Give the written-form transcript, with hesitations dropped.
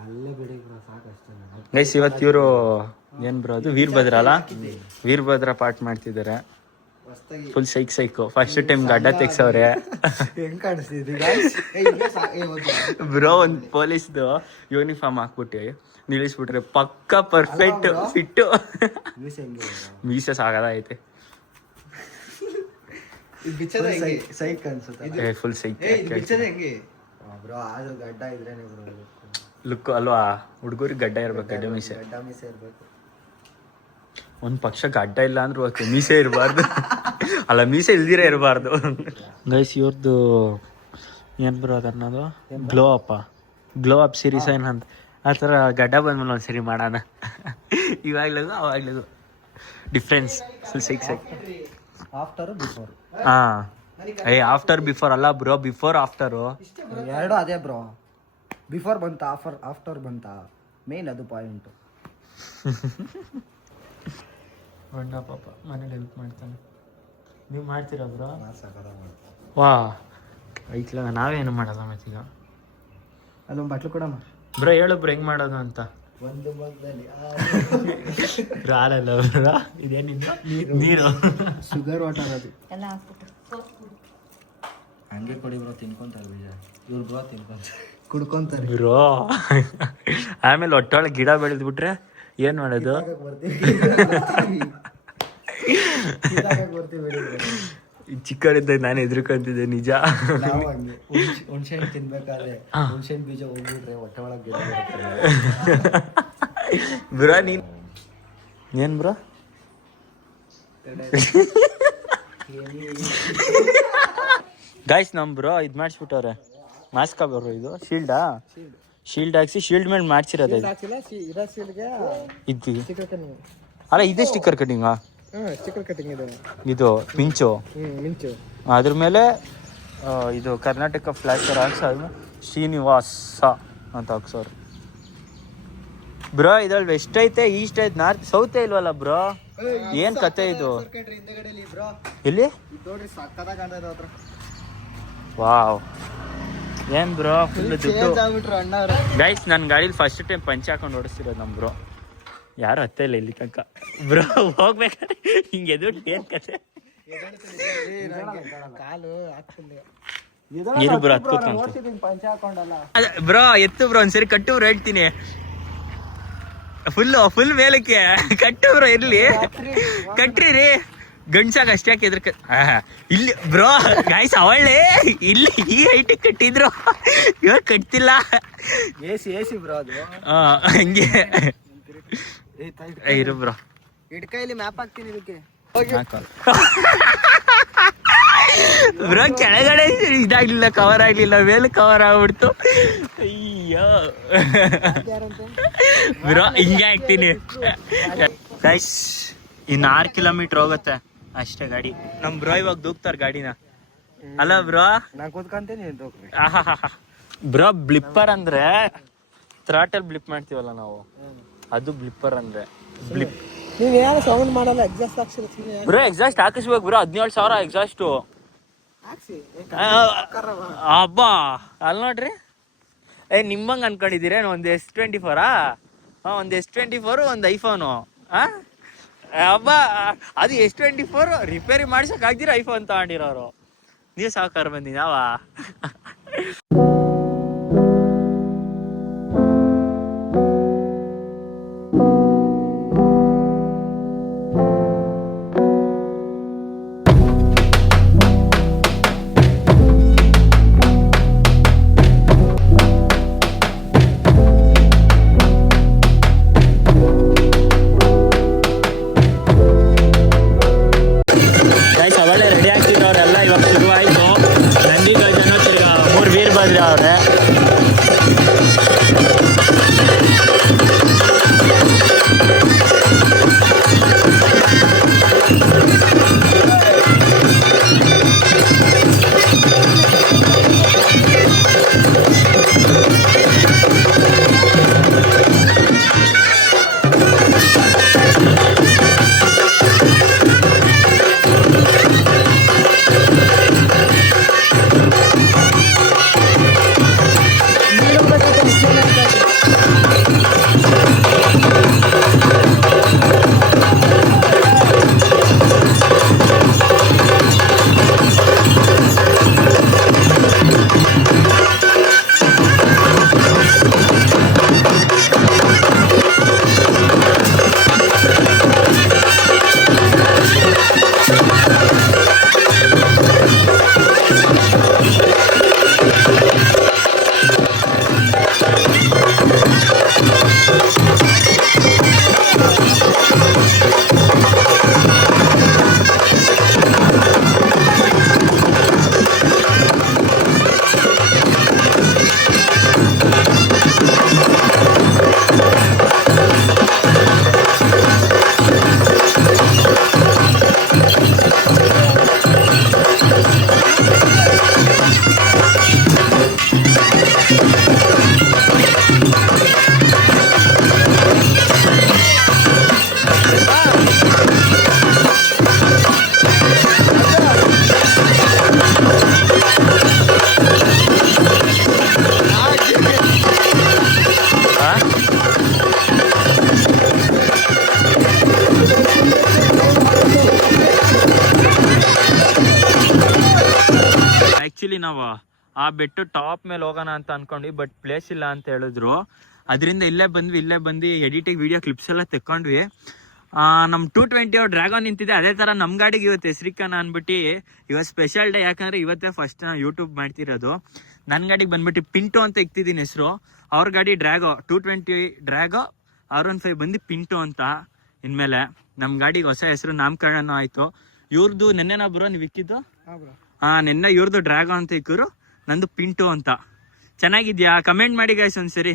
ಅಲ್ಲೇ ಬಿಡಿ ಸಾಕಷ್ಟೇ. ಗೈಸ್ ಇವತ್ತು ಇವರು ಏನ್ ಬ್ರೋ ಅದು ವೀರಭದ್ರ ಅಲ್ಲ, ವೀರಭದ್ರ ಪಾಠ ಮಾಡ್ತಿದ್ದಾರೆ. ಫುಲ್ ಸೈಕು ಫಸ್ಟ್ ಟೈಮ್ ಗಡ್ಡ ತೆಗ್ಸವ್ರೆ. ಬ್ರೋ ಒಂದು ಪೊಲೀಸ್ದು ಯೂನಿಫಾರ್ಮ್ ಹಾಕ್ಬಿಟ್ಟು ನಿಲ್ಲಿಸ್ಬಿಟ್ರೆ ಪಕ್ಕ ಪರ್ಫೆಕ್ಟ್ ಫಿಟ್ಟು. ಮೀಸೆ ಸಾಗದೈತೆ. ಫುಲ್ ಸೈಕ್ ಲುಕ್ ಅಲ್ವಾ? ಹುಡುಗರಿಗೆ ಗಡ್ಡ ಇರ್ಬೇಕು, ಗಡ್ಡ ಮೀಸೆ. ಒಂದ್ ಪಕ್ಷ ಗಡ್ಡ ಇಲ್ಲ ಅಂದ್ರೂ ಓಕೆ, ಮೀಸೆ ಇರಬಾರ್ದು. ಅಲ್ಲ, ಮೀಸೆ ಇಲ್ದಿರ ಇರಬಾರ್ದು. ಗೈಸ್ ಇವ್ರದ್ದು ಏನ್ ಬರೋದು ಅನ್ನೋದು ಗ್ಲೋ ಅಪ್ ಸೀರೀಸ್ ಏನಂತ ಆ ಥರ ಗಡ್ಡ ಬಂದ್ಮೇಲೆ ಒಂದ್ಸರಿ ಮಾಡೋಣ. ಇವಾಗ್ಲೂ ಅವಾಗ್ಲೂ ಡಿಫ್ರೆನ್ಸ್ ಫುಲ್ ಸೈಕ್. ಹಾಂ, ಆಫ್ಟರ್ ಬಿಫೋರ್ ಅಲ್ಲ ಬ್ರೋ, ಬಿಫೋರ್ ಆಫ್ಟರು ಎರಡು ಅದೇ ಬ್ರೋ. ಬಿಫೋರ್ ಬಂತ, ಆಫ್ಟರ್ ಬಂತ, ಮೇನ್ ಅದು ಪಾಯಿಂಟು. ಅಣ್ಣ ಪಾಪ ಮನೇಲಿ ಹೆಲ್ಪ್ ಮಾಡ್ತಾನೆ. ನೀವು ಮಾಡ್ತೀರಾ ಬ್ರೋ? ವಾ ಐತ್ಲ, ನಾವೇನು ಮಾಡಲ್ಲ ಮತ್ತೀಗ. ಅದೊಂದು ಬಟ್ಲು ಕೂಡ ಬ್ರೋ ಹೇಳು ಬ್ರೋ ಹೆಂಗ್ ಮಾಡೋದು ಅಂತ. ಒಂದು ಮಗ್ದಲ್ಲಿ ರಾಲಲ್ಲ ಬ್ರೋ, ಇದೇನಿಲ್ಲ ನೀರು, ಶುಗರ್ ವಾಟರ್ ಅದು ಎಲ್ಲ ಹಾಕ್ಬಿಟ್ಟು ಹಂಗೆ ಕೊಡಿ ಬ್ರೋ. ತಿನ್ಕೊಂತಾರೆ ಬೀಜ ಇವ್ರು ಬ್ರೋ, ತಿನ್ಕೊಂತಾರೆ ಕುಡ್ಕೊಂತಾರೆ ಬ್ರೋ. ಆಮೇಲೆ ಒಟ್ಟೊಳಗೆ ಗಿಡ ಬೆಳೆದ್ಬಿಟ್ರೆ ಏನ್ ಮಾಡೋದು? ಚಿಕ್ಕವರಿದ್ದ ನಾನು ಎದುರ್ಕೊಂತಿದ್ದೆ ನಿಜ. ಹುಣ್ಸೆ ಹಣ್ಣು ತಿನ್ಬೇಕಾದ್ರೆ ಹುಣ್ಸೆ ಹಣ್ಣು ಬೀಜ ಹೋಗ್ಬಿಟ್ರೆ ಹೊಟ್ಟೆ ಒಳಗೆ ಬ್ರೋ. ನೀನ್ ಏನ್ ಬ್ರೋ? ಗಾಯ್ಸ್ ನಮ್ ಬ್ರೋ ಇದ್ ಮಾಡಿಸ್ಬಿಟ್ಟವ್ರೆ ಮಾಸ್ಕ ಬ್ರೋ. ಇದು ಶೀಲ್ಡ್ ಹಾಕ್ಸಿ ಶೀಲ್ಡ್ ಮೇಲೆ ಮಾಡ್ಸಿರೋದು ಇದು. ಅಲ್ಲ ಇದೇ ಸ್ಟಿಕ್ಕರ್ ಕಟಿಂಗಾ? ಇದು ಮಿಂಚು ಅದ್ರ ಮೇಲೆ ಇದು ಕರ್ನಾಟಕ ಫ್ಲಾಗ್ ಹಾಕ್ಸೋದು ಶ್ರೀನಿವಾಸ ಅಂತ ಹಾಕ್ಸೋರು. ಬ್ರೋ ಇದ್ರಲ್ಲಿ ವೆಸ್ಟ್ ಐತೆ, ಈಸ್ಟ್ ಐತೆ, ನಾರ್ತ್, ಸೌತ್ ಇಲ್ವಲ್ಲ ಬ್ರೋ? ಏನ್ ಕತೆ ಇದು? ಎಲ್ಲಿ? ವಾವ್, ಏನ್ ಬ್ರೋ ಫುಲ್ ದುಡ್ಡು. ಗೈಸ್ ನನ್ನ ಗಾಡೀಲಿ ಫಸ್ಟ್ ಟೈಮ್ ಪಂಚೆ ಹಾಕೊಂಡು ಓಡಿಸ್ತಿರೋದು ನಮ್ ಬ್ರೋ. ಯಾರು ಹತ್ತ ಇಲ್ಲ ಇಲ್ಲಿ ತನಕ ಬ್ರೋ. ಹೋಗ್ಬೇಕಾದ್ರೆ ಹಿಂಗೆ ದುಡ್ಡು ಏನ್ ಕತೆ? ಇರು ಬ್ರೋ, ಬ್ರೋ ಎತ್ತು ಬ್ರೋ, ಒಂದ್ಸರಿ ಕಟ್ಟು ಬ್ರೋ, ಹೇಳ್ತೀನಿ. ಫುಲ್ ಮೇಲಕ್ಕೆ ಕಟ್ಟು ಬ್ರೋ, ಇರ್ಲಿ ಕಟ್ರಿ ರೀ. ಗಂಡ್ಸಾಗ ಅಷ್ಟೇ ಹಾಕಿದ್ರ ಇಲ್ಲಿ ಬ್ರೋ. ಗಾಯ್ಸ್ ಅವಳೇ ಇಲ್ಲಿ ಈ ಹೈಟಿಗೆ ಕಟ್ಟಿದ್ರು, ಇವಾಗ ಕಟ್ತಿಲ್ಲ. ಎಸಿ ಬ್ರೋ ಅದು. ಹಂಗೆ ಇರು ಬ್ರೋ, ಹಿಡ್ಕೈಲಿ ಮ್ಯಾಪ್ ಹಾಕ್ತೀನಿ ಇದಕ್ಕೆ ಬ್ರೋ. ಕೆಳಗಡೆ ಇದಾಗ್ಲಿಲ್ಲ, ಕವರ್ ಆಗ್ಲಿಲ್ಲ, ಮೇಲೆ ಕವರ್ ಆಗ್ಬಿಡ್ತು. ಅಯ್ಯೋ ಬ್ರೋ, ಹಿಂಗೆ ಹಾಕ್ತೀನಿ. ಗೈಸ್ ಇನ್ನು 6 ಕಿಲೋಮೀಟರ್ ಹೋಗುತ್ತೆ ಅಷ್ಟೇ ಗಾಡಿ. ನಮ್ ಬ್ರೋ ಇವಾಗ ದೂಕ್ತಾರ ಗಾಡಿನ. ಅಲ್ಲ ಬ್ರೋ, ನಾನು ಕೂತ್ಕೊಂತೀನಿ ಬ್ರೋ. ಬ್ಲಿಪ್ಪರ್ ಅಂದ್ರೆ ಥ್ರಾಟಲ್ ಬ್ಲಿಪ್ ಮಾಡ್ತೀವಲ್ಲ ನಾವು, ಅದು ಬ್ಲಿಪ್ಪರ್ ಅಂದ್ರೆ. ಬ್ಲಿಪ್ ನೀವ್ ಯಾರು ಸೌಂಡ್ ಮಾಡಲ್ಲ, ಎಕ್ಸಾಸ್ಟ್ ಹಾಕ್ಸಿರ್ತೀನಿ ಬ್ರೋ. ಎಕ್ಸಾಸ್ಟ್ ಹಾಕಿಸ್ಬೇಕು ಬ್ರೋ, 17,000 ಎಕ್ಸಾಸ್ಟು. ಹಬ್ಬಾ ಅಲ್ಲಿ ನೋಡ್ರಿ. ನಿಮ್ಮಂಗೆ ಅನ್ಕೊಂಡಿದ್ದೀರ? ಒಂದು S24 ಒಂದು S24 ಒಂದು ಐಫೋನು. ಹಬ್ಬ, ಅದು S24 ರಿಪೇರಿ ಮಾಡ್ಸಕ್ ಆಗ್ದಿರ ಐಫೋನ್ ತಗೊಂಡಿರೋರು. ನೀವು ಸಾವುಕಾರ ಬಂದಿನಿ ಅವ. ರೆಡಿ ಆಗ್ತಿದ್ದವ್ರೆಲ್ಲ ಇವಾಗ ಶುರುವಾಯ್ತು. ನಂದಿಗಜನು ತಿರ್ಗಾ 3 ವೀರಭದ್ರ ನಾವು ಆ ಬೆಟ್ಟು ಟಾಪ್ ಮೇಲೆ ಹೋಗೋಣ ಅಂತ ಅನ್ಕೊಂಡ್ವಿ, ಬಟ್ ಪ್ಲೇಸ್ ಇಲ್ಲ ಅಂತ ಹೇಳಿದ್ರು. ಅದರಿಂದ ಇಲ್ಲೇ ಬಂದು ಎಡಿಟಿಂಗ್ ವಿಡಿಯೋ ಕ್ಲಿಪ್ಸ್ ಎಲ್ಲ ತೆಕ್ಕೊಂಡ್ವಿ. ನಮ್ಮ 220 ಡ್ರ್ಯಾಗನ್ ನಿಂತಿದೆ, ಅದೇ ಥರ ನಮ್ಮ ಗಾಡಿಗೆ ಇವತ್ತು ಹೆಸರಿಕನ ಅಂದ್ಬಿಟ್ಟು ಇವತ್ತು ಸ್ಪೆಷಲ್ ಡೇ. ಯಾಕಂದರೆ ಇವತ್ತೇ ಫಸ್ಟ್ ನಾನು ಯೂಟ್ಯೂಬ್ ಮಾಡ್ತಿರೋದು. ನನ್ನ ಗಾಡಿಗೆ ಬಂದ್ಬಿಟ್ಟು ಪಿಂಟು ಅಂತ ಇಕ್ತಿದ್ದೀನಿ ಹೆಸರು. ಅವ್ರ ಗಾಡಿ ಡ್ರ್ಯಾಗೋ 220 ಡ್ರ್ಯಾಗೋ, R15 ಬಂದು ಪಿಂಟು ಅಂತ. ಇನ್ಮೇಲೆ ನಮ್ಮ ಗಾಡಿಗೆ ಹೊಸ ಹೆಸರು ನಾಮಕರಣ ಆಯಿತು. ಇವ್ರದ್ದು ನೆನ್ನೆನ ಬ್ರೋ ನೀವು ಇಕ್ಕಿದ್ದು? ನೆನ್ನೆ ಇವ್ರದ್ದು ಡ್ರ್ಯಾಗೋ ಅಂತ ಇಕ್ಕರು, ನಂದು ಪಿಂಟು ಅಂತ. ಚೆನ್ನಾಗಿದ್ಯಾ? ಕಮೆಂಟ್ ಮಾಡಿ ಗೈಸ್ ಒಂದ್ಸರಿ.